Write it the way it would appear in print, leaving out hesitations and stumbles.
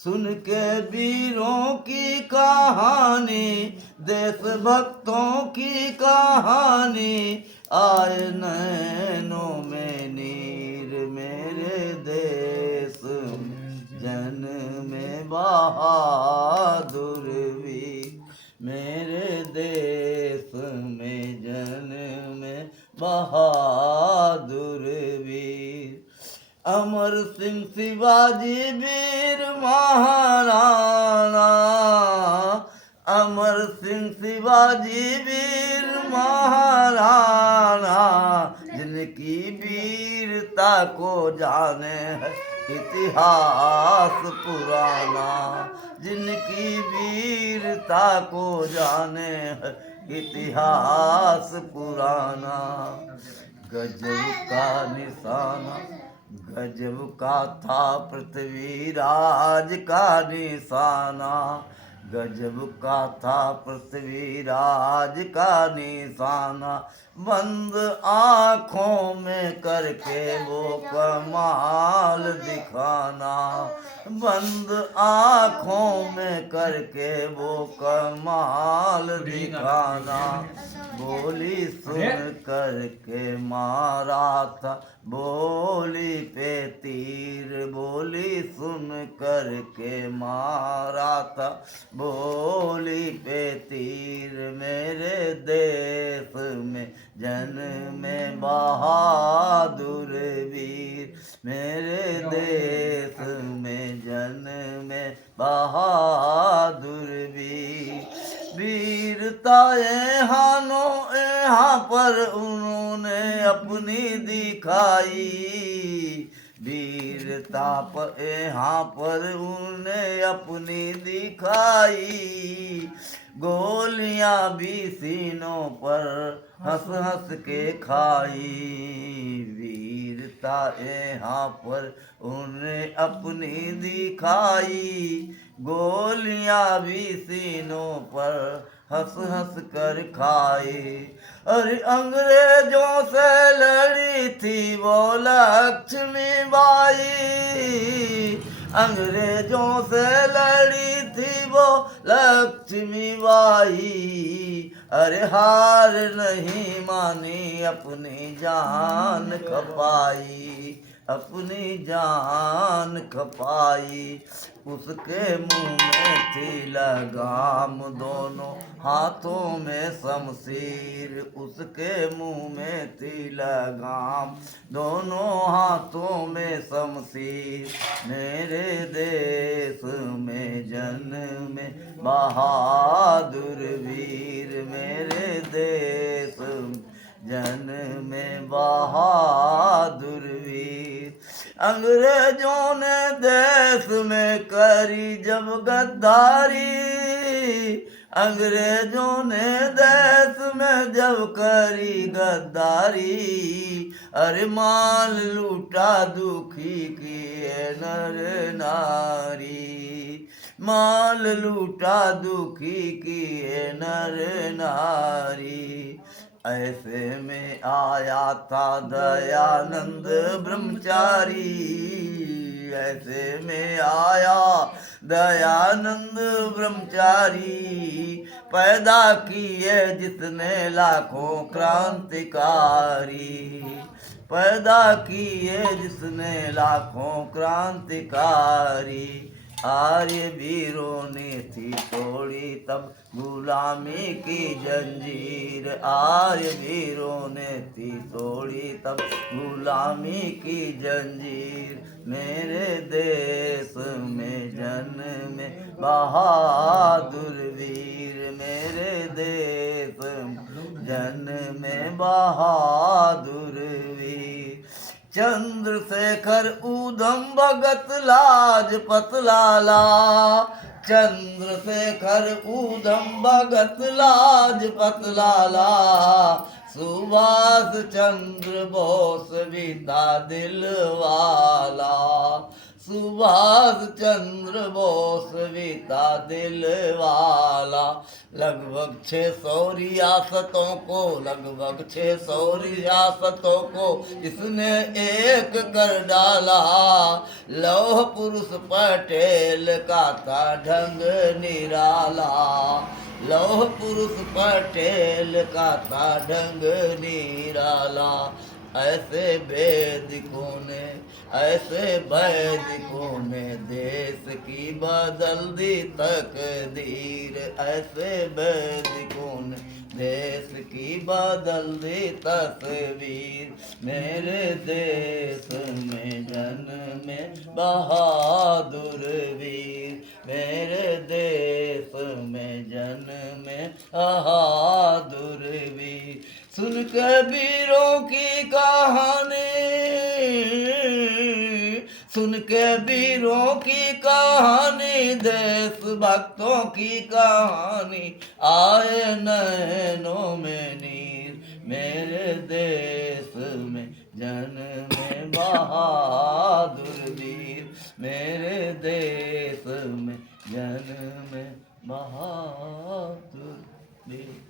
सुन के वीरों की कहानी, देशभक्तों की कहानी, आए नैनों में नीर मेरे देश जन में बहादुर वीर, मेरे देश में जन में बहादुर वीर। अमर सिंह शिवाजी वीर महाराणा, अमर सिंह शिवाजी वीर महाराणा, जिनकी वीरता को जाने है इतिहास पुराना, जिनकी वीरता को जाने है इतिहास पुराना। गजब का निशाना, गजब का था पृथ्वीराज का निशाना, गजब का था पृथ्वीराज का निशाना। बंद आँखों में करके वो कमाल दिखाना, बंद आँखों में करके वो कमाल दिखाना। बोली सुन करके मारा था, बोली पे तीर, बोली सुन करके मारा था, बोली पे तीर, मेरे देश में जन में बहादुर वीर, मेरे देश में जन में बहादुर वीर। वीरता यहाँ पर उन्होंने अपनी दिखाई, वीरता यहाँ पर उन्हें अपनी दिखाई। गोलियां भी सीनों पर हंस हंस के खाई, वीरता यहाँ पर उन्हें अपनी दिखाई। गोलियां भी सीनों पर हंस हंस कर खाई। अरे अंग्रेजों से लड़ी थी वो लक्ष्मी बाई, अंग्रेजों से लड़ी थी वो लक्ष्मी बाई। अरे हार नहीं मानी, अपनी जान खपाई, अपनी जान खपाई। उसके मुंह में थी लगाम, दोनों हाथों में शमशीर, उसके मुंह में थी लगाम, दोनों हाथों में शमशीर। मेरे देश में जन में बहादुर वीर, मेरे देश जन में बहादुर वीर। अंग्रेजों ने देश में करी जब गद्दारी, अंग्रेजों ने देश में जब करी गद्दारी। अरे माल लूटा दुखी किए नर नारी, माल लूटा दुखी किए नर नारी। ऐसे में आया था दयानंद ब्रह्मचारी, ऐसे में आया दयानंद ब्रह्मचारी। पैदा किए जिसने लाखों क्रांतिकारी, पैदा किए जिसने लाखों क्रांतिकारी। आर्य वीरों ने थी तोड़ी तब गुलामी की जंजीर, आर्य वीरों ने थी तोड़ी तब गुलामी की जंजीर। मेरे देश में जन में बहादुर वीर, मेरे देश जन में बहादुर वीर। चंद्रशेखर ऊधम भगत लाजपत लाला, चंद्रशेखर ऊधम भगत लाजपत लाला। सुभाष चंद्र बोस भी था दिल वाला, सुभाष चंद्र बोस विता दिल वाला। लगभग 600 रियासतों को, लगभग 600 रियासतों को इसने एक कर डाला। लौह पुरुष पटेल का था ढंग निराला। लौह पुरुष पटेल का था ढंग निराला। ऐसे वैदिकों ने, ऐसे वैदिकों ने देश की बदल दी तकदीर। ऐसे वैदिकों ने देश की बदल दी तस्वीर। मेरे देश में जन्मे बहादुर वीर। मेरे देश में जन्मे बहादुर वीर। सुन के वीरों की कहानी, सुन के वीरों की कहानी, देशभक्तों की कहानी, आए नैनों में नीर। मेरे देश में जन्मे बहादुर वीर। मेरे देश में जन्मे बहादुर वीर।